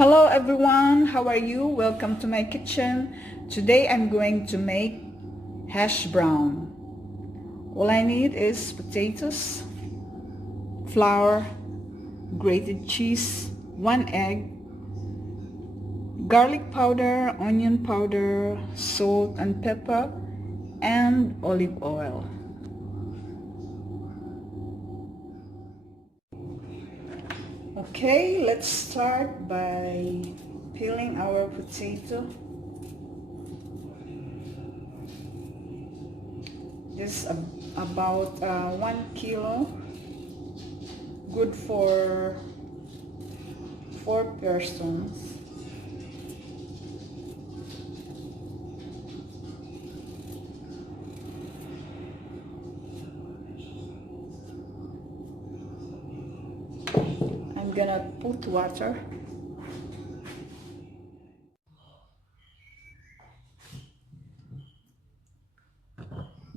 Hello everyone, how are you? Welcome to my kitchen. Today I'm going to make hash brown. All I need is potatoes, flour, grated cheese, 1 egg, garlic powder, onion powder, salt and pepper, and olive oil. Okay, let's start by peeling our potato. This is about 1 kilo, good for 4 persons. I'm gonna put water.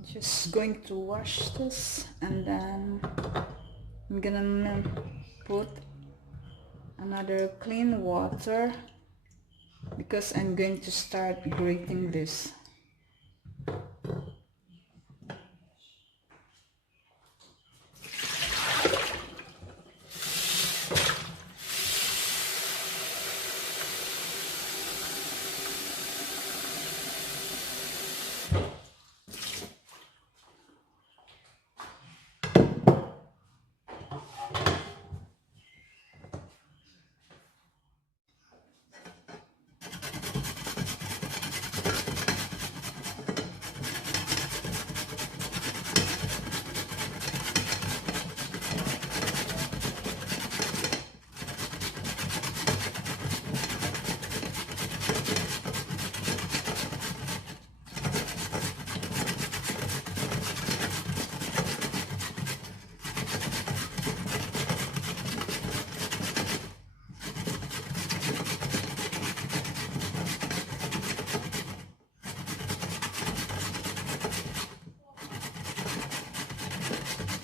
Just going to wash this, and then I'm gonna put another clean water because I'm going to start grating this.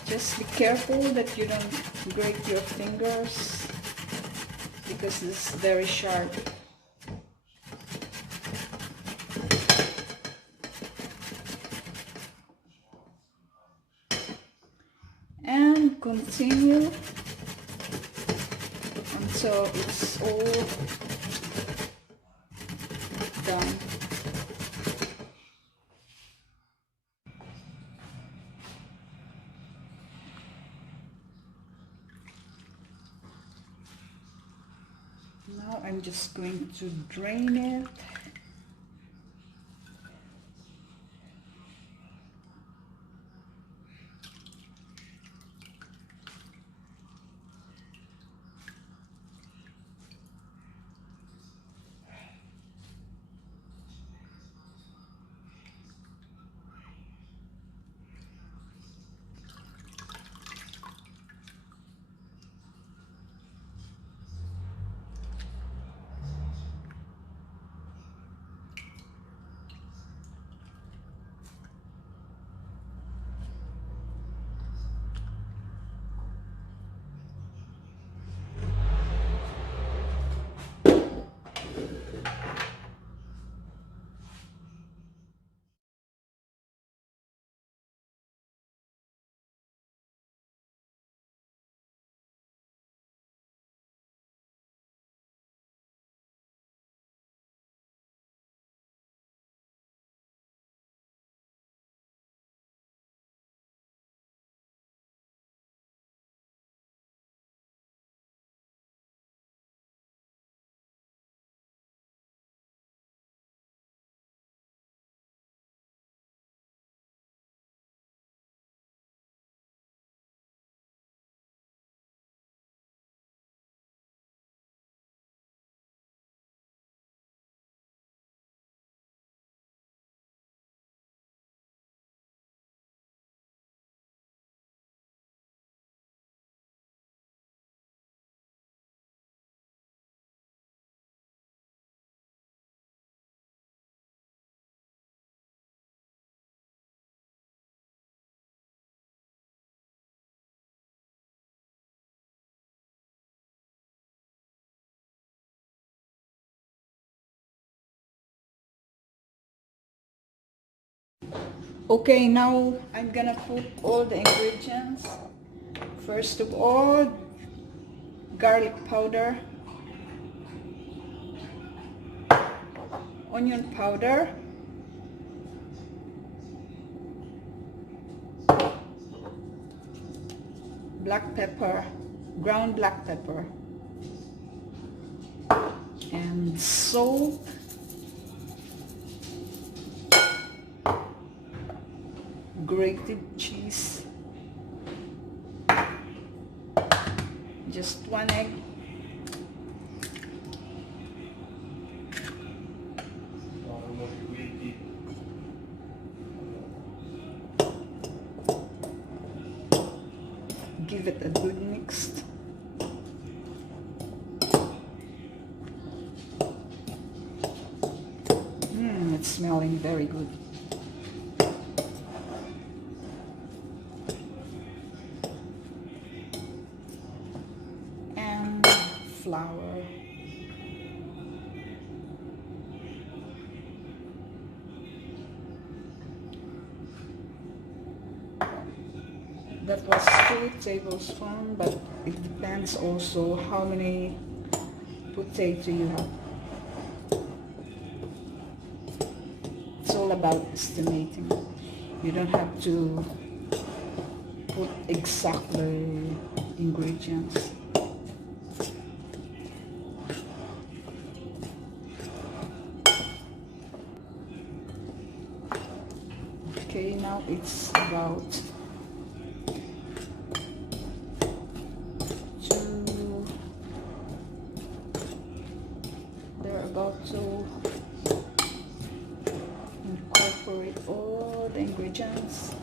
Just be careful that you don't grate your fingers because this is very sharp. And continue until it's all done. Now I'm just going to drain it. Okay, now I'm gonna put all the ingredients. First of all, garlic powder, onion powder, black pepper, ground black pepper, and salt, grated cheese, just 1 egg, give it a good mix. It's smelling very good. And flour. That was 2 tablespoons, but it depends also how many potato you have. It's all about estimating. You don't have to put exactly ingredients. Okay, now it's about to incorporate all the ingredients.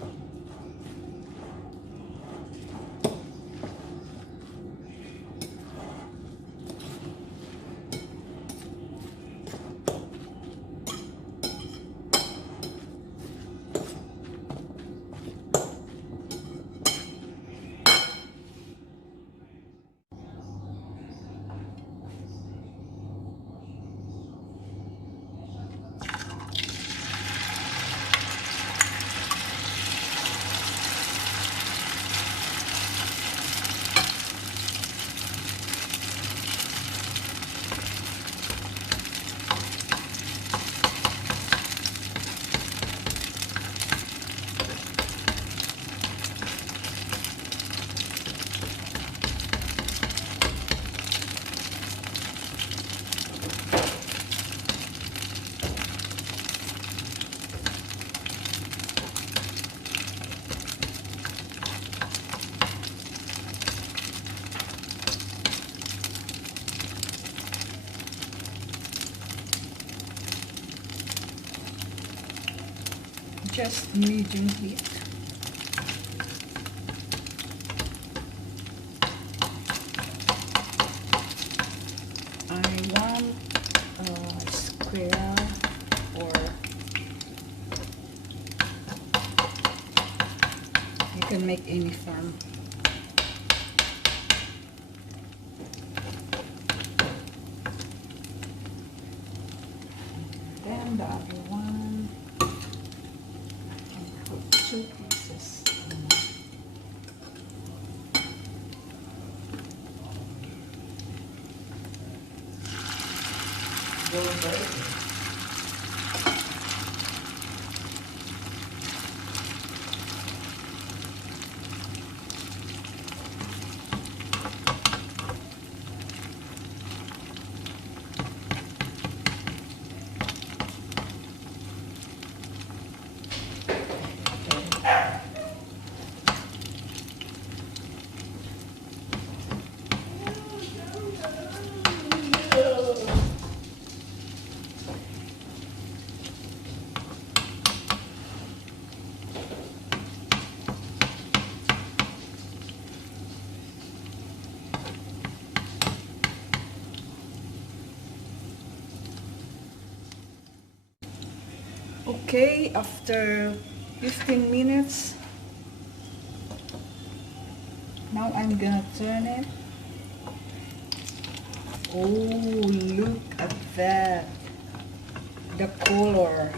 Just medium heat. I want a square, or you can make any form. Then the other one, 2 pieces. Okay, after 15 minutes, now I'm gonna turn it. Oh, look at that, the color.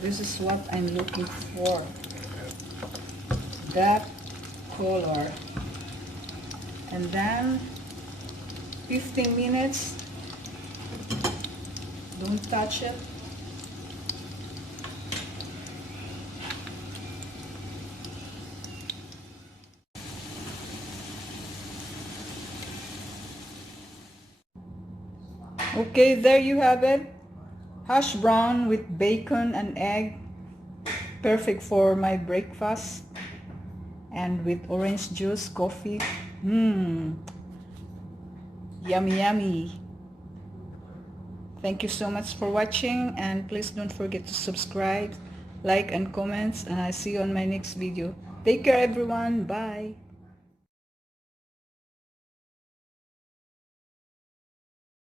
This is what I'm looking for. That color. And then 15 minutes. Don't touch it. Okay, there you have it. Hash brown with bacon and egg. Perfect for my breakfast. And with orange juice, coffee. Yummy, yummy. Thank you so much for watching, and please don't forget to subscribe, like, and comments, and I'll see you on my next video. Take care, everyone. Bye.